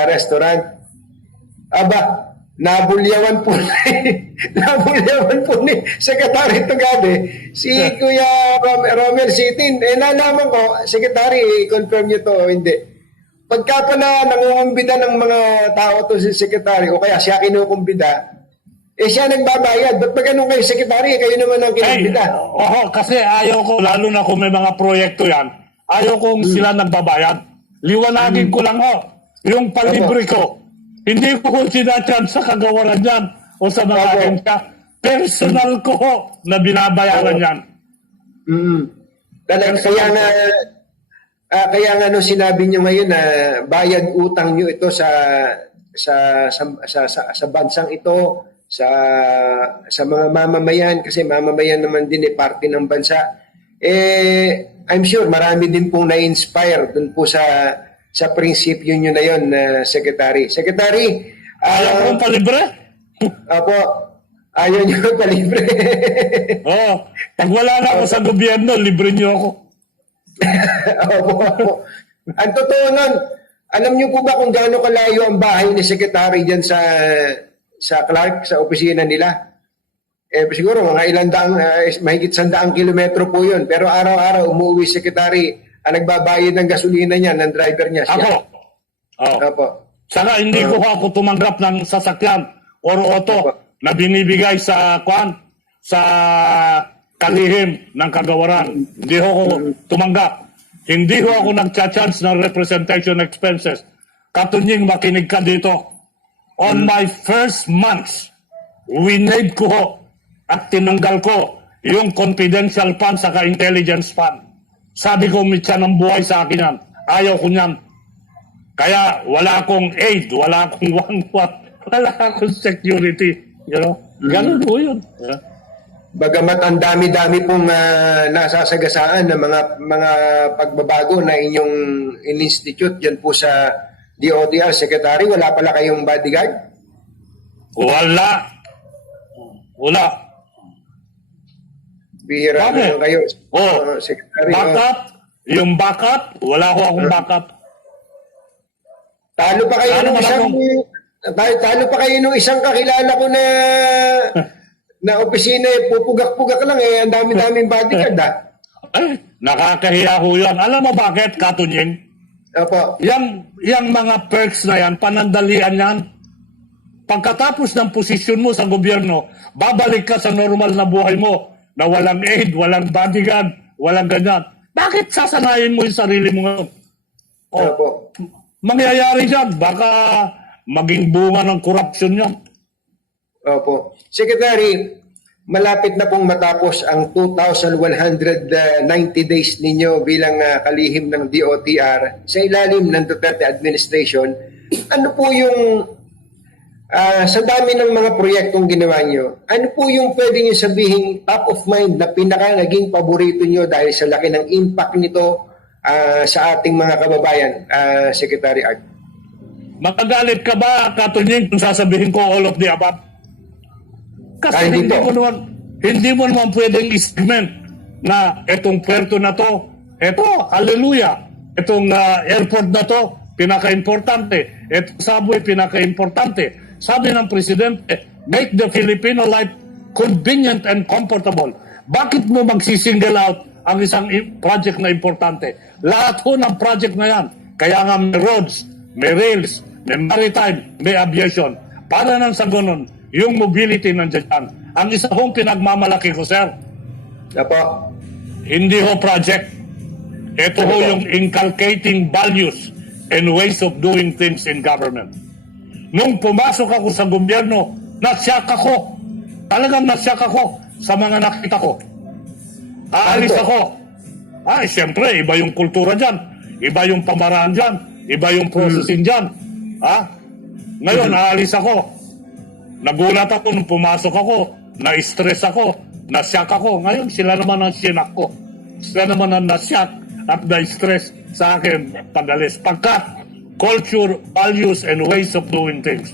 restaurant. Aba, nabulyawan po ni Secretary Tugade si Kuya Romel Sitin. Nalaman ko, Secretary, confirm niyo to o hindi. Pagka pala nangungumbida ng mga tao to si Secretary o kaya siya kinukumbida, siya nagbabayad. Ba't ba ganun kayo, Secretary? Kayo naman ang kinukumbida. Kasi ayaw ko, lalo na kung may mga proyekto yan, ayaw kong sila nagbabayad. Liwanagin ko lang yung palibre ko. Hindi ko sinachance sa kagawaran yan o sa mga ahensya. Personal ko na binabayaran yan. Kaya nga no, sinabi nyo ngayon na bayad utang nyo ito sa bansang ito, sa mga mamamayan, kasi mamamayan naman din parte ng bansa. I'm sure marami din pong na-inspire dun po sa prinsipyo nyo na yun, Secretary. Secretary, ayaw kong palibre? Apo, ayaw nyo palibre. Pag wala na ako sa gobyerno, libre nyo ako. Opo. Ang totoo nun, alam nyo po ba kung gaano kalayo ang bahay ni Secretary dyan sa Clark, sa opisina nila? Siguro mga mahigit 100 kilometro po yun. Pero araw-araw umuwi Secretary, ang nagbabayad ng gasolina niya, ng driver niya siya. Ako. Saka hindi ko ako tumanggap ng sasakyan or auto na binibigay sa kalihim ng kagawaran. Hindi ako tumanggap. Hindi ko ako nagcha-charge ng representation expenses. Katunying makinig ka dito. On my first months, winade ko at tinanggal ko yung confidential fund saka intelligence fund. Sabi ko, mitya ng buhay sa akin yan. Ayaw ko niyan. Kaya wala akong aid, wala akong wala akong security. You know? Ganun po yun. Yeah. Bagamat ang dami-dami pong nasasagasaan ng mga pagbabago na inyong in-institute dyan po sa DOTR, Secretary, wala pala kayong bodyguard? Wala. Bihira naman kayo. Secretary. Backup? Yung backup? Wala ko akong backup. Talo pa kayo nung isang kakilala ko na opisina, pupugak-pugak lang ang dami-daming bodyguard Nakakahiya ho yan. Alam mo bakit, Katunying? Opo. Yang mga perks na yan, panandalian yan. Pagkatapos ng posisyon mo sa gobyerno, babalik ka sa normal na buhay mo na walang aid, walang bodyguard, walang ganyan. Bakit sasanayin mo yung sarili mo ngayon? Opo. Mangyayari dyan. Baka maging bunga ng korupsyon yan. Opo. Secretary, malapit na pong matapos ang 2,190 days ninyo bilang kalihim ng DOTR sa ilalim ng Duterte administration. Ano po yung sa dami ng mga proyektong ginawa nyo, ano po yung pwede nyo sabihin top of mind na pinaka naging paborito nyo dahil sa laki ng impact nito sa ating mga kababayan, Secretary Art? Magagalit ka ba, Katunying, kung sasabihin ko all of the above? Kasi hindi mo naman pwedeng i-segment na itong puerto na to, hallelujah, itong airport na to, pinaka-importante, itong subway, pinaka-importante. Sabi ng Presidente, make the Filipino life convenient and comfortable. Bakit mo magsisingle out ang isang project na importante? Lahat ho ng project na yan. Kaya nga may roads, may rails, may maritime, may aviation. Para nang sa ganun, yung mobility nandiyan yan. Ang isa hong pinagmamalaki ko, sir. Apo. Hindi ho project. Ito ho yung inculcating values and ways of doing things in government. Nung pumasok ako sa gobyerno, nasyak ako Talagang nasyak ako sa mga nakita ko. Aalis Ano? ako. Siyempre, iba yung kultura dyan. Iba yung pamaraan dyan. Iba yung processing dyan. Ngayon, aalis ako. Nagulat ako nung pumasok ako. Na-stress ako. Nasyak ako. Ngayon, sila naman ang sinak ko. Sila naman ang nasyak at na-stress sa akin pag-alis. Pagkat culture, values, and ways of doing things.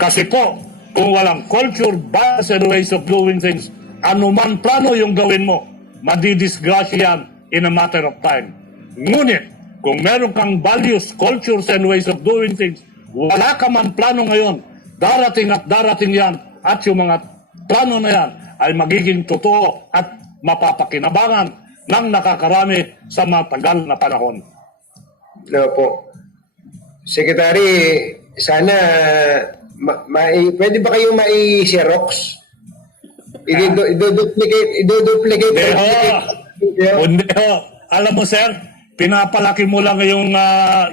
Kasi po, kung walang culture, values, and ways of doing things, anuman plano yung gawin mo, madidisgrasya yan in a matter of time. Ngunit, kung meron kang values, cultures, and ways of doing things, wala ka man plano ngayon, darating at darating yan, at yung mga plano na yan ay magiging totoo at mapapakinabangan ng nakakarami sa matagal na panahon. No po. Secretary, sana pwede ba kayong mai-xerox? I-duplicate. Hindi ho. Alam mo, sir, pinapalaki mo lang yung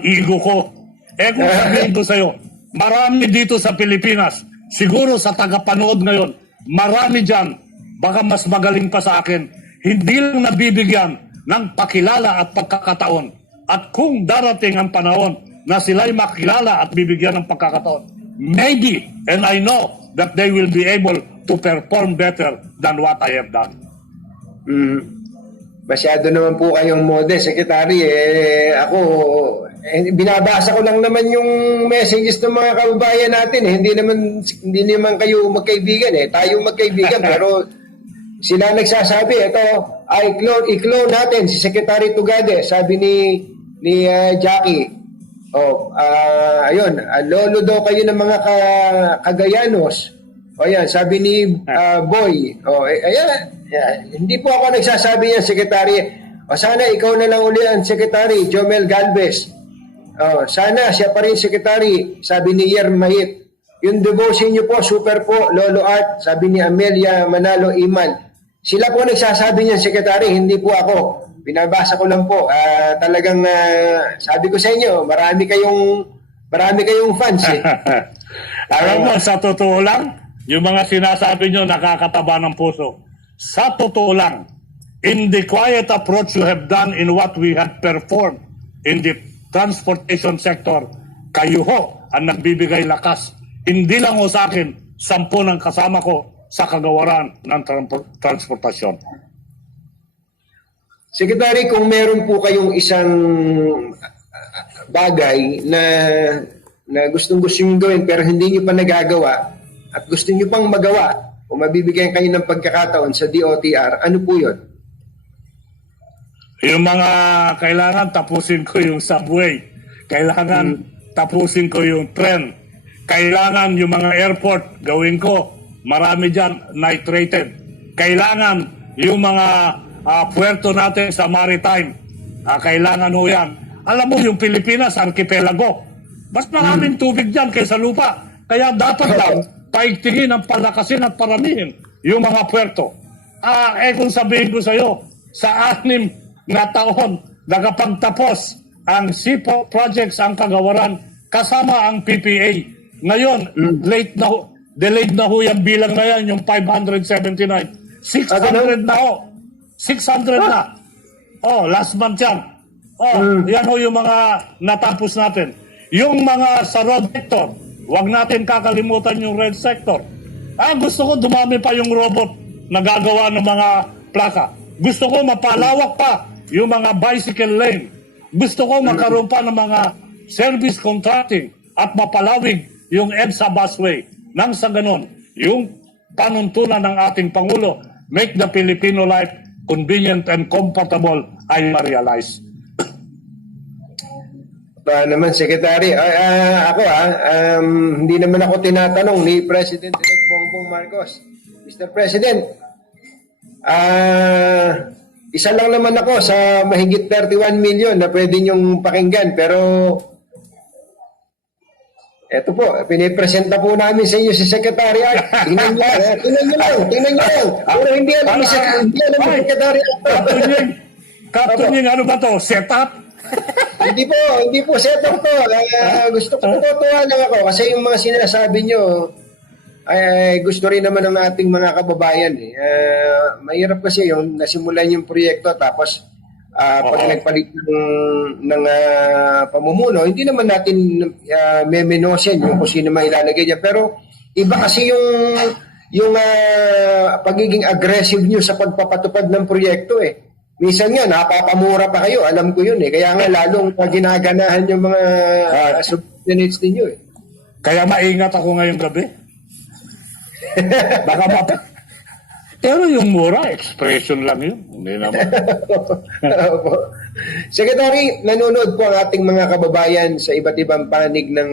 ego ko. Kung sabihin ko sa'yo, marami dito sa Pilipinas, siguro sa tagapanood ngayon, marami dyan, baka mas magaling pa sa akin, hindi lang nabibigyan ng pakilala at pagkakataon. At kung darating ang panahon na sila'y makilala at bibigyan ng pagkakataon, maybe, and I know that they will be able to perform better than what I have done. Masyado naman po kayong modest, Secretary. Ako, binabasa ko lang naman yung messages ng mga kababayan natin. Hindi naman kayo magkaibigan. Tayo magkaibigan, pero sila nagsasabi, i-clone natin si Secretary Tugade, sabi ni Jackie. Ayun, lolo daw kayo ng mga Cagayanos. Ayan, sabi ni Boy. Hindi po ako nagsasabi niyan, Secretary. Sana ikaw na lang uli ang Secretary, Jomel Galvez. Sana siya pa rin Secretary, sabi ni Yer Mahit. Yung devotion niyo po, super po, Lolo Art, sabi ni Amelia Manalo Iman. Sila po nagsasabi niyan, Secretary, hindi po ako. Binabasa ko lang po. Talagang sabi ko sa inyo, marami kayong fans eh. Alam mo, sa totoo lang, yung mga sinasabi nyo nakakataba ng puso. Sa totoo lang, in the quiet approach you have done in what we had performed in the transportation sector, kayo ho ang nagbibigay lakas. Hindi lang ho sa akin, 10 ng kasama ko sa kagawaran ng transportasyon. Secretary, kung meron po kayong isang bagay na gustong-gusto nyo gawin pero hindi nyo pa nagagawa at gusto nyo pang magawa o mabibigyan kayo ng pagkakataon sa DOTR, ano po yun? Yung mga kailangan tapusin ko yung subway. Kailangan tapusin ko yung tren. Kailangan yung mga airport gawin ko. Marami dyan night rated. Kailangan yung mga puerto natin sa maritime. Kailangan ho yan. Alam mo yung Pilipinas, archipelago. Mas maraming tubig dyan kaysa lupa. Kaya dapat lang paigtingin ang palakasin at paramihin yung mga puerto. Kung sabihin ko sa iyo, sa 6 na taon, nakapagtapos ang SIPO projects ang kagawaran kasama ang PPA. Ngayon, delayed na ho yung bilang na yan, yung 579. 600 na ho. 600 na. Last month yan. Yan ho yung mga natapos natin. Yung mga sa road sector, huwag natin kakalimutan yung red sector. Gusto ko dumami pa yung robot na gagawa ng mga plaka. Gusto ko mapalawak pa yung mga bicycle lane. Gusto ko magkaroon pa ng mga service contracting at mapalawig yung EDSA busway. Nang sa ganon, yung panuntunan ng ating Pangulo, make the Filipino life convenient and comfortable, ay ma-realize. Naman, Secretary. Hindi naman ako tinatanong ni President-elect Bongbong Marcos. Mr. President, isa lang naman ako sa mahigit 31 million na pwede niyong pakinggan. Pero, eto po, pinipresenta po namin sa inyo si Secretary Art. Tingnan niyo lang. Pero hindi alam ni Secretary Art. Katunying, ano ba to? Setup? Hindi po set up to. Gusto ko natutuwa lang ako kasi yung mga sinasabi nyo, ay gusto rin naman ng ating mga kababayan. Mahirap kasi yung nasimulan yung proyekto tapos pag nagpalit ng pamumuno, hindi naman natin memenosen yung kung sino man ilalagay niya. Pero iba kasi yung pagiging aggressive nyo sa pagpapatupad ng proyekto eh. Minsan nga, napapamura pa kayo. Alam ko yun eh. Kaya nga lalong ginaganahan yung mga subordinates ninyo eh. Kaya maingat ako ngayong gabi. Baka pero yung mura, expression lang yun. Hindi naman. Secretary, nanonood po ang ating mga kababayan sa iba't ibang panig ng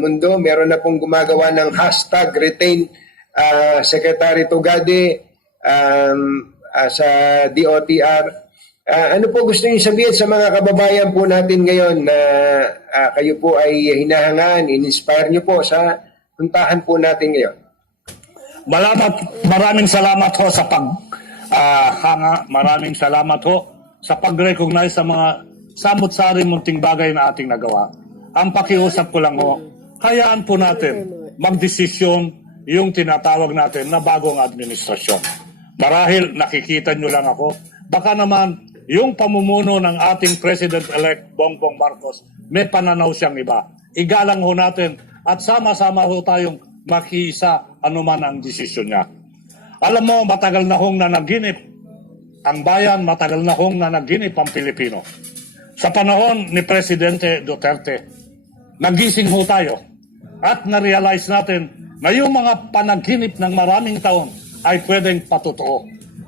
mundo. Meron na pong gumagawa ng hashtag retain Secretary Tugade sa DOTR. Ano po gusto niyo sabihin sa mga kababayan po natin ngayon na kayo po ay hinahangaan, in-inspire niyo po sa puntahan po natin ngayon? Maraming salamat ho sa paghanga. Maraming salamat ho sa pag-recognize sa mga samot-saring munting bagay na ating nagawa. Ang pakiusap ko lang ho, hayaan po natin magdesisyon yung tinatawag natin na bagong administrasyon. Marahil nakikita nyo lang ako, baka naman yung pamumuno ng ating President-elect Bongbong Marcos, may pananaw siyang iba. Igalang ho natin at sama-sama ho tayong makiisa anuman ang desisyon niya. Alam mo, matagal na hong nanaginip ang bayan, matagal na hong nanaginip ang Pilipino. Sa panahon ni Presidente Duterte, nagising ho tayo at na-realize natin na yung mga panaginip ng maraming taon ay pwedeng patotoo.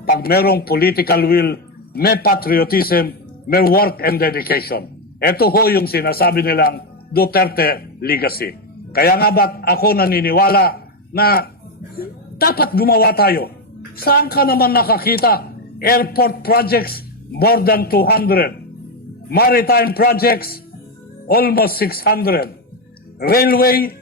Pag merong political will, may patriotism, may work and dedication. Ito ho yung sinasabi nilang Duterte legacy. Kaya nga ba't ako naniniwala na dapat gumawa tayo? Saan ka naman nakakita? Airport projects, more than 200. Maritime projects, almost 600. Railway,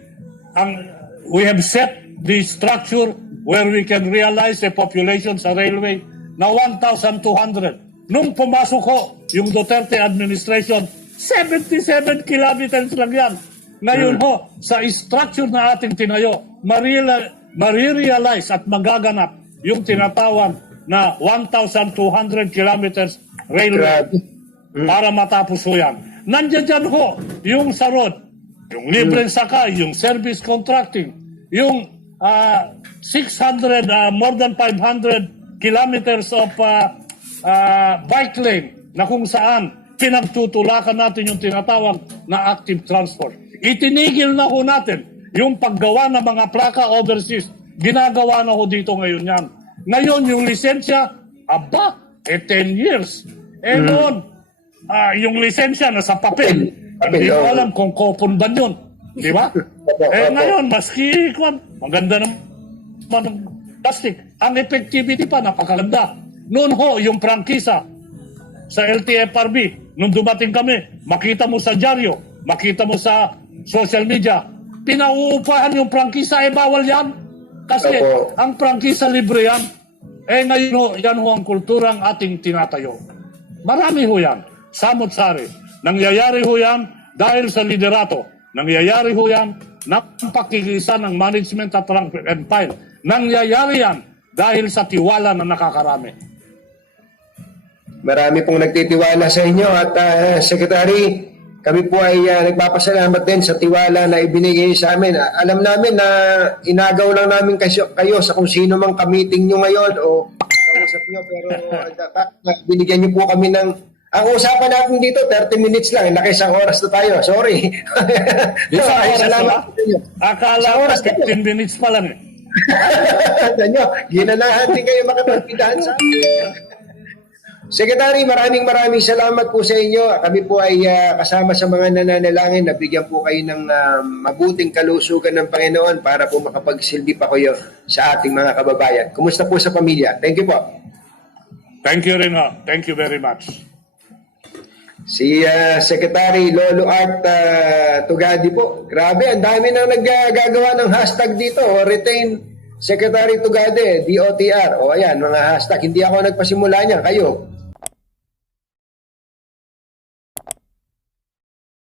we have set the structure where we can realize a population sa railway na 1,200. Nung pumasok ko yung Duterte administration, 77 kilometers lang yan. Ngayon ho, sa structure na ating tinayo, marirealize at magaganap yung tinatawag na 1,200 kilometers railway para matapos ho yan. Nandiyan dyan ho, yung sa road, yung libreng sakay, yung service contracting, yung 600, more than 500 kilometers of bike lane na kung saan pinagtutulakan natin yung tinatawag na active transport. Itinigil na ho natin yung paggawa ng mga plaka overseas. Ginagawa na ho dito ngayon yan. Ngayon yung lisensya, 10 years. Noon, yung lisensya nasa papel. Hindi ko alam kung coupon ba yun. Di ba? Ngayon, maski maganda naman ng plastic. Ang effectivity pa, napakaganda. Noon ho, yung prangkisa sa LTFRB, nung dumating kami, makita mo sa dyaryo, makita mo sa social media, pinauupahan yung prangkisa, bawal yan. Kasi ang prangkisa libre yan. Ngayon ho, yan ho ang kulturang ating tinatayo. Marami ho yan. Samot-sari. Nangyayari ho yan dahil sa liderato. Nangyayari ho yan ng pakikisa ng management at rank and file. Nangyayari yan dahil sa tiwala na nakakarami. Marami pong nagtitiwala sa inyo at Secretary, kami po ay nagpapasalamat din sa tiwala na ibinigay sa amin. Alam namin na inagaw lang namin kayo sa kung sino mang ka-meeting nyo ngayon o kausap nyo, pero binigyan nyo po kami ng... Ang usapan natin dito, 30 minutes lang. Nakisang oras na tayo. Sorry. Salamat sa inyo. Akala ko 15 minutes pa lang eh. Nyo, ginanahan din kayo makapagpidahan sa akin. Secretary, maraming salamat po sa inyo. Kami po ay kasama sa mga nananalangin na bigyan po kayo ng mabuting kalusugan ng Panginoon para po makapagsilbi pa kayo sa ating mga kababayan. Kumusta po sa pamilya? Thank you po. Thank you rin. Thank you very much. Si Secretary Lolo Art Tugadi po. Grabe, ang dami nang naggagawa ng hashtag dito. Retain Secretary Tugade, DOTR. O ayan, mga hashtag. Hindi ako nagpasimula niyan. Kayo.